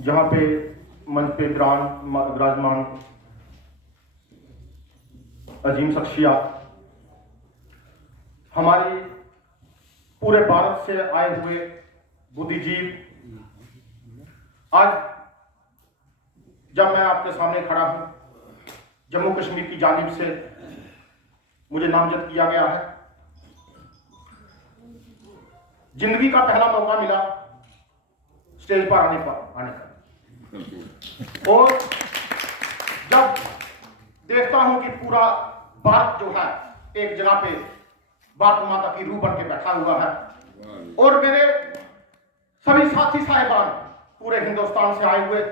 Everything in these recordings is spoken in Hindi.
जहाँ पे मंच पे विराजमान अजीम शख्सियत, हमारी पूरे भारत से आए हुए बुद्धिजीव, आज जब मैं आपके सामने खड़ा हूं, जम्मू कश्मीर की जानिब से मुझे नामजद किया गया है। जिंदगी का पहला मौका मिला स्टेज पर आने का, और जब देखता हूं कि पूरा भारत जो है एक जगह पे भारत माता की रूह बन के बैठा हुआ है, और मेरे सभी साथी साहिबान पूरे हिंदुस्तान से आए हुए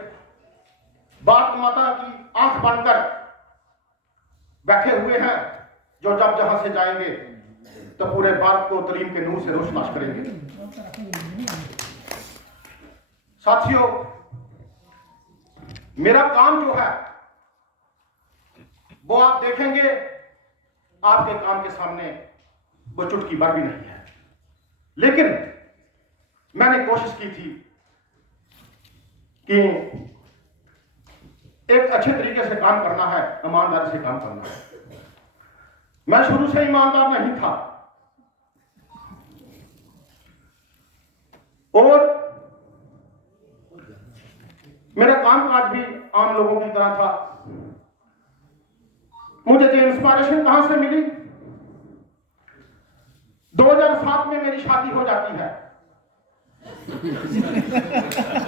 भारत माता की आंख बनकर बैठे हुए हैं, जो जब जहां से जाएंगे तो पूरे भारत को तलीम के नूर से रोशनास करेंगे। साथियों, मेरा काम जो है वो आप देखेंगे, आपके काम के सामने वो चुटकी भर भी नहीं है, लेकिन मैंने कोशिश की थी कि एक अच्छे तरीके से काम करना है, ईमानदारी से काम करना है। मैं शुरू से ईमानदार नहीं था, और मेरा कामकाज भी आम लोगों की तरह था। मुझे जो इंस्पिरेशन कहां से मिली, 2007 में मेरी शादी हो जाती है,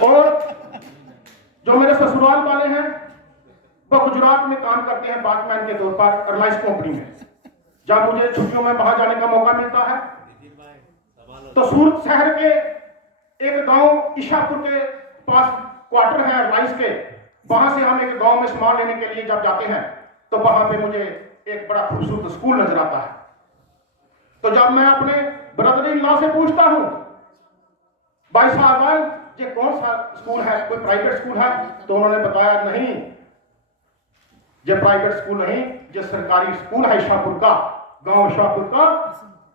और जो मेरे ससुराल वाले हैं वो गुजरात में काम करते हैं वॉचमैन के तौर पर रिलायंस कंपनी में। जब मुझे छुट्टियों में वहां जाने का मौका मिलता है तो सूरत शहर के एक गांव ईशापुर के पास क्वार्टर है रिलायंस के, वहां से हम एक गांव में सामान लेने के लिए जब जाते हैं तो वहां पे मुझे एक बड़ा खूबसूरत स्कूल नजर आता है। तो जब मैं अपने ब्रदर इन लॉ से पूछता हूं, भाई साहब ये कौन सा स्कूल है, कोई प्राइवेट स्कूल है? तो उन्होंने बताया नहीं, ये प्राइवेट स्कूल नहीं, ये सरकारी स्कूल है शाहपुर का, गांव शाहपुर का,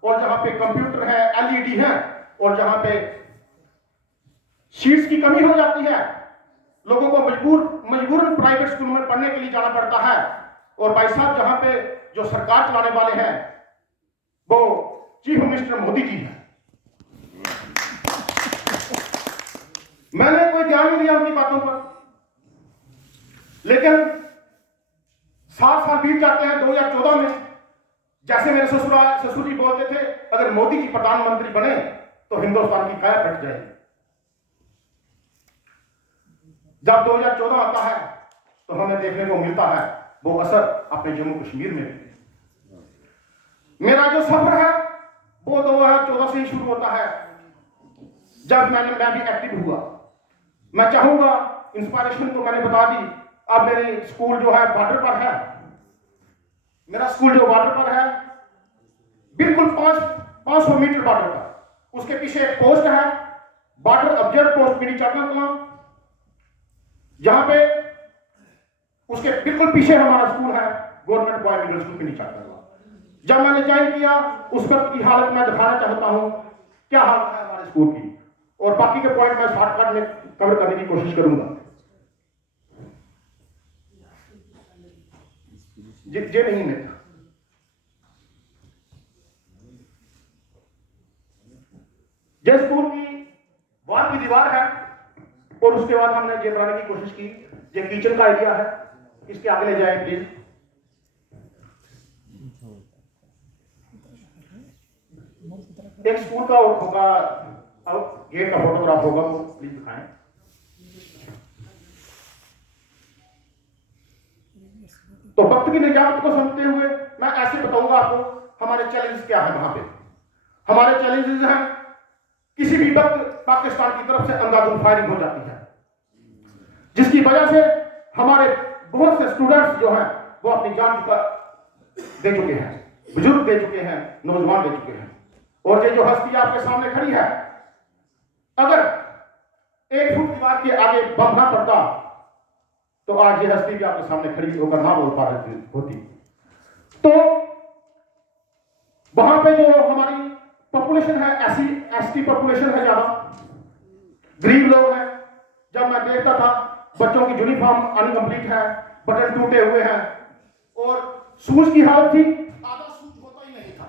और जहां पे कंप्यूटर है, एलईडी है, और जहां पे शीट्स की कमी हो जाती है, लोगों को मजबूरन प्राइवेट स्कूल में पढ़ने के लिए जाना पड़ता है। और भाई साहब, जहां पे जो सरकार चलाने वाले हैं वो चीफ मिनिस्टर मोदी जी हैं। मैंने कोई ध्यान नहीं दिया उनकी बातों पर, लेकिन 7 साल बीत जाते हैं। 2014 में जैसे मेरे ससुर जी बोलते थे, अगर मोदी जी प्रधानमंत्री बने तो हिंदुस्तान की काया पलट जाएगी। जब 2014 आता है तो हमें देखने को मिलता है वो असर अपने जम्मू कश्मीर में भी। मेरा जो सफर है वो 2014 से ही शुरू होता है, जब मैं भी एक्टिव हुआ। मैं चाहूंगा, इंस्पिरेशन तो मैंने बता दी, अब मेरी स्कूल जो है बॉर्डर पर है। मेरा स्कूल जो बॉर्डर पर है, बिल्कुल 500 मीटर बॉर्डर पर, उसके पीछे एक पोस्ट है, border observe post mini Chakla Kalan, जहां पे उसके बिल्कुल पीछे हमारा स्कूल है, गवर्नमेंट बॉय मिडिल स्कूल के नीचे। जब मैंने ज्वाइन किया उस वक्त की हालत मैं दिखाना चाहता हूं, क्या हालत है हमारे स्कूल की, और बाकी के पॉइंट मैं शॉर्टकट में कवर करने की कोशिश करूंगा। जे नहीं मिलता, जे स्कूल की वॉल की दीवार है, और उसके बाद हमने ये बनाने की कोशिश की, ये किचन का एरिया है। इसके आगे ले जाए प्लीज। एक स्कूल का होगा, अब गेट का फोटोग्राफ होगा, वो प्लीज दिखाएं। तो वक्त की निजात को समझते हुए मैं ऐसे बताऊंगा आपको हमारे चैलेंजेस क्या है। वहां पे हमारे चैलेंजेस हैं, किसी भी वक्त पाकिस्तान की तरफ से अंधाधुंध फायरिंग हो जाती है, जिसकी वजह से हमारे बहुत से स्टूडेंट्स जो हैं वो अपनी जान दे चुके हैं, बुजुर्ग दे चुके हैं, नौजवान दे चुके हैं। और ये जो हस्ती आपके सामने खड़ी है, अगर 1 फुट दीवार के आगे बम ना पड़ता तो आज ये हस्ती भी आपके सामने खड़ी होकर ना बोल पा रही होती। तो वहां पे जो हमारी पॉपुलेशन है, ऐसी एसटी पॉपुलेशन है, ज्यादा गरीब लोग हैं। जब मैं देखता था बच्चों की यूनिफॉर्म अनकंप्लीट है, बटन टूटे हुए हैं और शूज की हालत थी, आधा शूज होता ही नहीं था।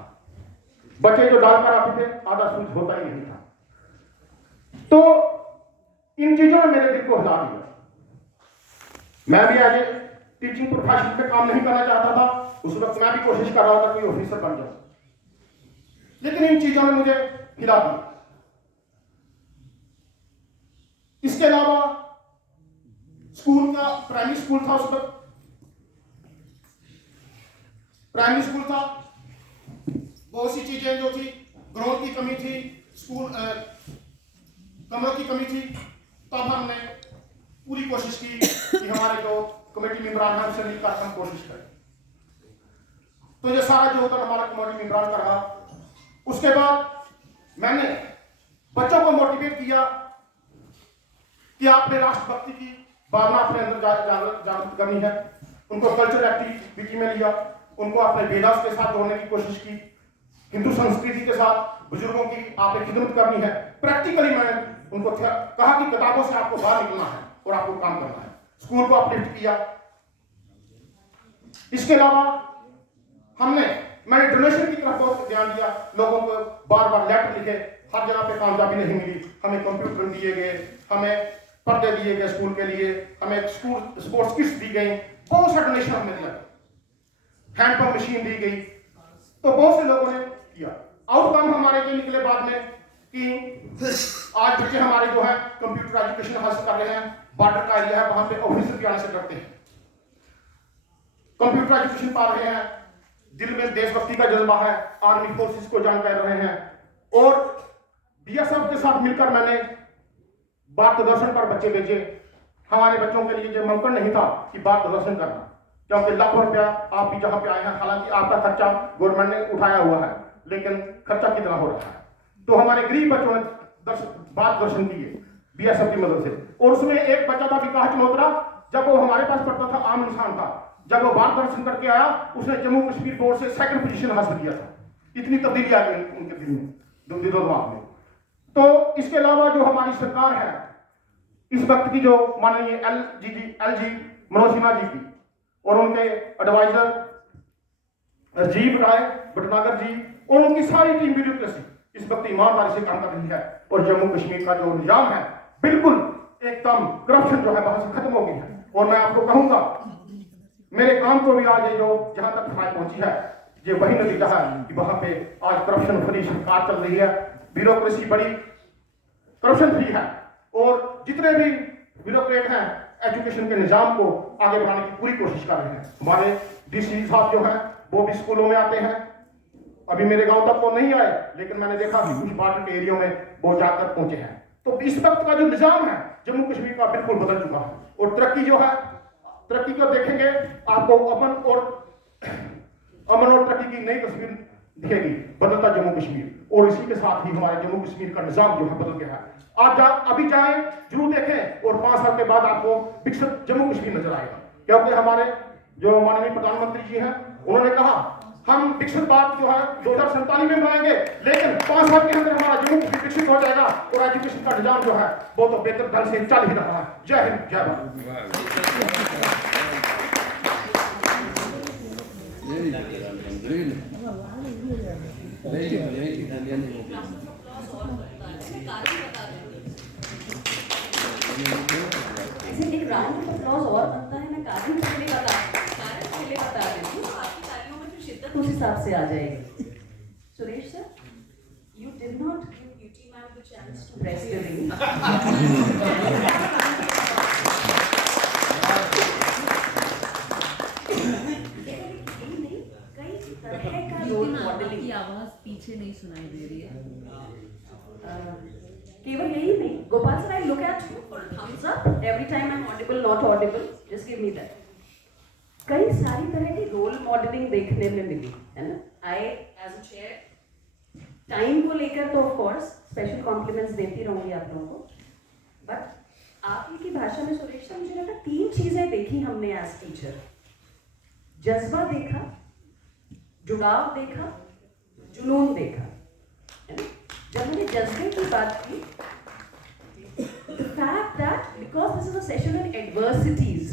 बच्चे जो डालकर आते थे आधा शूज होता ही नहीं था। तो इन चीजों ने मेरे दिल को हिला दिया। मैं भी आगे टीचिंग प्रोफेशन में काम नहीं करना चाहता था। उस वक्त मैं भी कोशिश कर रहा था कोई ऑफिसर बन जाऊं, लेकिन इन चीजों ने मुझे हिला दिया। इसके अलावा स्कूल का प्राइमरी स्कूल था, उस वक्त प्राइमरी स्कूल था, बहुत सी चीजें जो थी, ग्रोथ की कमी थी, स्कूल कमरों की कमी थी। तब हमने पूरी कोशिश की कि हमारे जो कमेटी मेंबरान हैं उनसे मिलकर हम कोशिश करें। तो ये सारा जो होता हमारा कमेटी मेंबरान का रहा। उसके बाद मैंने बच्चों को मोटिवेट किया कि आपने राष्ट्रभक्ति की भावना अपने अंदर जागृत करनी है। उनको कल्चरल एक्टिविटी में लिया, उनको अपने वेदास के साथ जोड़ने की कोशिश की, हिंदू संस्कृति के साथ बुजुर्गों की आपने खिदमत करनी है। प्रैक्टिकली मैंने उनको कहा कि किताबों से आपको बाहर निकलना है और आपको काम करना है। स्कूल को अपलिफ्ट किया। इसके अलावा मैंने डोनेशन की तरफ बहुत ध्यान दिया। लोगों को बार बार लेटर लिखे, हर जगह पे कामयाबी नहीं मिली। हमें कंप्यूटर दिए गए, हमें पर्दे दिए गए स्कूल के लिए, हमें स्कूल स्पोर्ट्स किट्स दी गई, बहुत सा डोनेशन हमें दिया, हैंडपंप मशीन दी गई। तो बहुत से लोगों ने किया। आउटकम हमारे ये निकले बाद में कि आज बच्चे हमारे जो है कंप्यूटर एजुकेशन हासिल कर रहे हैं। बॉर्डर का एरिया है, वहां पे ऑफिसर भी आने से डरते हैं, कंप्यूटर एजुकेशन पा रहे हैं, दिल में देशभक्ति का जज्बा है, आर्मी फोर्सेस को ज्वाइन कर रहे हैं। और बीएसएफ के साथ मिलकर मैंने बात दर्शन पर बच्चे भेजे। हमारे बच्चों के लिए जो मुमकिन नहीं था कि बात दर्शन करना, क्योंकि लाखों रुपया आप भी जहां पे आए हैं, हालांकि आपका खर्चा गवर्नमेंट ने उठाया हुआ है, लेकिन खर्चा कितना हो रहा है। तो हमारे गरीब बच्चों ने बात दर्शन किए बीएसएफ की मदद से। और उसमें एक बच्चा था विकास चलोत्रा, जब वो हमारे पास पढ़ता था, आम इंसान था, जब वो बात दर्शन करके आया, उसने जम्मू कश्मीर बोर्ड से 2nd पोजीशन हासिल किया था। इतनी तब्दीली आ गई उनके दिल में, दिमाग में। तो इसके अलावा जो हमारी सरकार है इस वक्त की, जो माननीय एलजी मनोज सिन्हा जी की और उनके एडवाइजर राजीव राय भटनागर जी और उनकी सारी टीम ब्यूरोक्रेसी इस वक्त ईमानदारी से काम कर रही है। और जम्मू कश्मीर का जो निजाम है बिल्कुल एकदम करप्शन जो है वहां से खत्म हो गई है। और मैं आपको कहूंगा, मेरे काम को भी आज ये जो जहां तक फायदा पहुंची है, ये वही नतीजा है कि वहां पे आज करप्शन फ्री सरकार चल रही है, ब्यूरोक्रेसी बड़ी करप्शन फ्री है। और जितने भी ब्यूरोक्रेट हैं एजुकेशन के निजाम को आगे बढ़ाने की पूरी कोशिश कर रहे हैं। हमारे डीसी साहब जो हैं वो भी स्कूलों में आते हैं। अभी मेरे गांव तक तो नहीं आए, लेकिन मैंने देखा कि कुछ बॉर्डर के एरिया में वो जाकर पहुंचे हैं। तो इस वक्त का जो निजाम है जम्मू कश्मीर का बिल्कुल बदल चुका है। और तरक्की जो है, तरक्की को देखेंगे आपको अमन और तरक्की की नई तस्वीर दिखेगी, बदलता जम्मू कश्मीर। और इसी के साथ ही हमारे जम्मू कश्मीर का निजाम जो है बदल गया है। आप अभी जाएं, जरूर देखें, और 5 साल के बाद आपको विकसित जम्मू कश्मीर नजर आएगा। क्योंकि हमारे जो माननीय प्रधानमंत्री जी हैं उन्होंने कहा हम विकसित भारत जो है 2047 में बनाएंगे, लेकिन 5 साल के अंदर हमारा जम्मू कश्मीर विकसित हो जाएगा। और एजुकेशन का निजाम जो है वो तो बेहतर ढंग से चल ही रहा है। जय हिंद, जय भारत। एक राउंड ऑफ अप्लॉज और बनता है। मैं कारण के लिए बता देती हूँ, आपकी तालियों में फिर शिद्दत उस हिसाब से आ जाएगी। Suresh sir, you did not give beauty man the chance to press the ring. कई तरह का रोल मॉडलिंग की आवाज पीछे नहीं सुनाई दे रही है। केवल यही नहीं, Gopal sir, I look at you for a thumbs up every time I'm audible, not audible, just give me that. कई सारी तरह की रोल मॉडलिंग देखने में मिली है ना। I as a chair time को लेकर तो ऑफ कोर्स स्पेशल कॉम्प्लीमेंट्स देती रहूंगी आप लोगों को, बट आप ही की भाषा में सुरेश सर मुझे लगता 3 चीजें देखी हमने एज टीचर। जज्बा देखा, जुड़ाव देखा, जुनून देखा, है ना? जब मैंने जज्बे की बात की, the fact that because this is a session in adversities,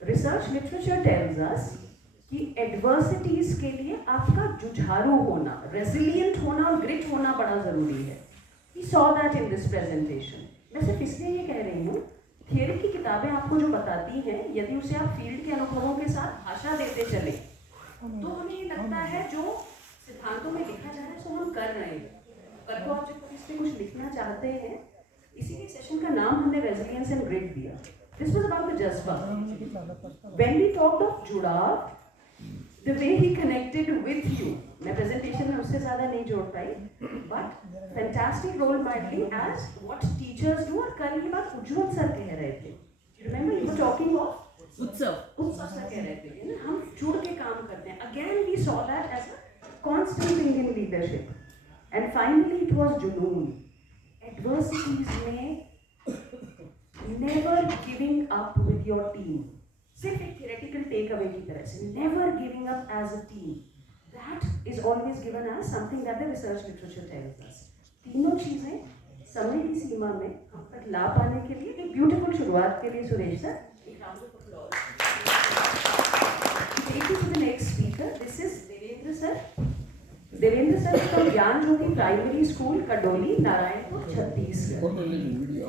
research literature tells us कि adversities के लिए आपका जुझारू होना, resilient होना और grit होना बड़ा जरूरी है। We saw that in this presentation. मैं सिर्फ इसलिए ये कह रही हूँ, थियरी की किताबें आपको जो बताती हैं, यदि उसे आप फील्ड के अनुभवों के साथ भाषा देते चले, तो हमें ये लगता है जो सिद्धांतों में लिखा जा रहा है सो हम कर रहे हैं। कल को आप जब इसमें कुछ लिखना चाहते हैं, इसीलिए सेशन का नाम हमने रेजिलियंस एंड ग्रिट दिया। दिस वाज अबाउट द जज्बा। व्हेन वी टॉक्ड ऑफ जुड़ाव, the way he connected with you, मैं प्रेजेंटेशन में उससे ज्यादा नहीं जोड़ पाई, but fantastic role modelling as what teachers do. और कल ये बात उज्जवल सर कह रहे थे, remember you were talking of Utsav sir कह रहे थे ना, हम जुड़ के काम करते हैं। Again we saw that as a constant thing in leadership. And finally it was जुनून। एडवर्सिटीज में never giving up with your team, सिर्फ एक थियरेटिकल टेक अवे की तरह से, never giving up as a team, that is always given as something that the research literature tells us. तीनों चीजें समय की सीमा में हम तक ला पाने के लिए एक ब्यूटीफुल शुरुआत के लिए सुरेश सर, एक round of applause. Take you to the next speaker, this is Devendra sir. Devendra sir from Gyan Jyoti primary school, Kadoli, Narayanpur, Chhattisgarh.